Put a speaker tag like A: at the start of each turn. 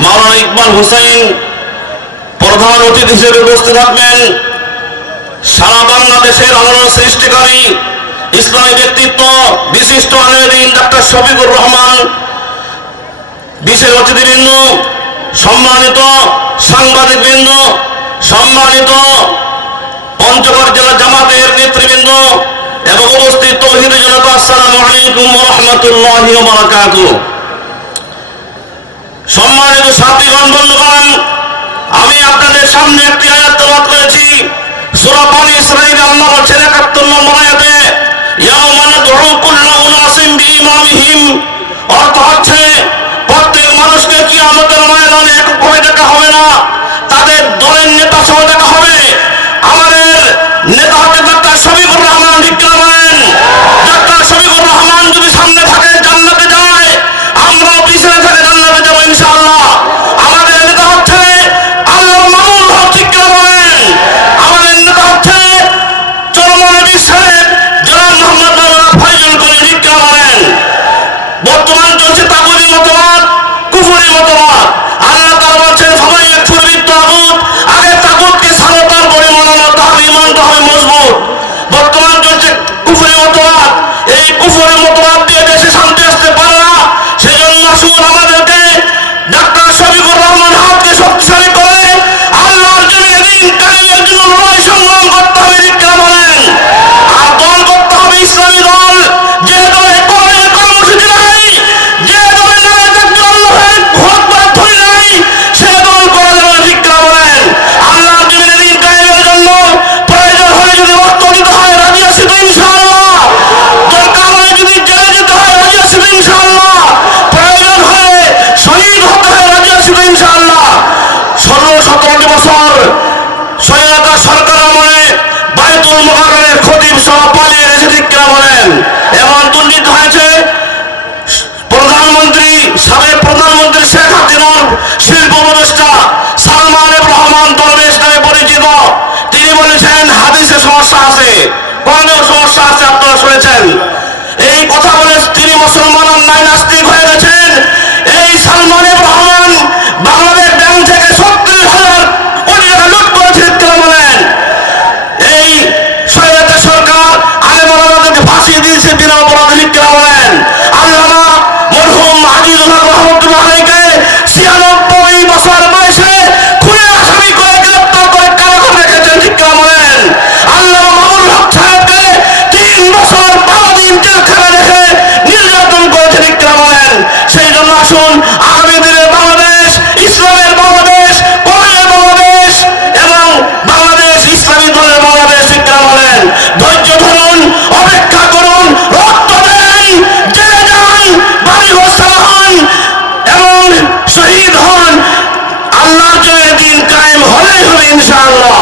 A: মাওলানা ইকবাল হুসাইন প্রধান অতিথি হিসেবে উপস্থিত থাকবেন। সারা বাংলাদেশের আলোড়ন সৃষ্টিকারী ইসলামী ব্যক্তিত্ব, বিশিষ্ট আলমদিন ডাক্তার শফিকুর রহমান, বিশেষ অতিথিবৃন্দ, সম্মানিত সাংবাদিকবৃন্দ, সম্মানিত পঞ্চগড় জেলা জামাতের নেতৃবৃন্দ এবং উপস্থিত তহিদ জনতা, আসসালামু আলাইকুম রহমতুল্লাহ বারাকাতুহ। সম্মানিত সাথীগণ বন্ধুগণ, আমি আপনাদের সামনে একটি আয়াত তেলাওয়াত করেছি। সূরা বনী ইসরাঈল আল্লাহ বলছেন 71 নম্বর বিনা অপরাধে লিখতে Subhanallah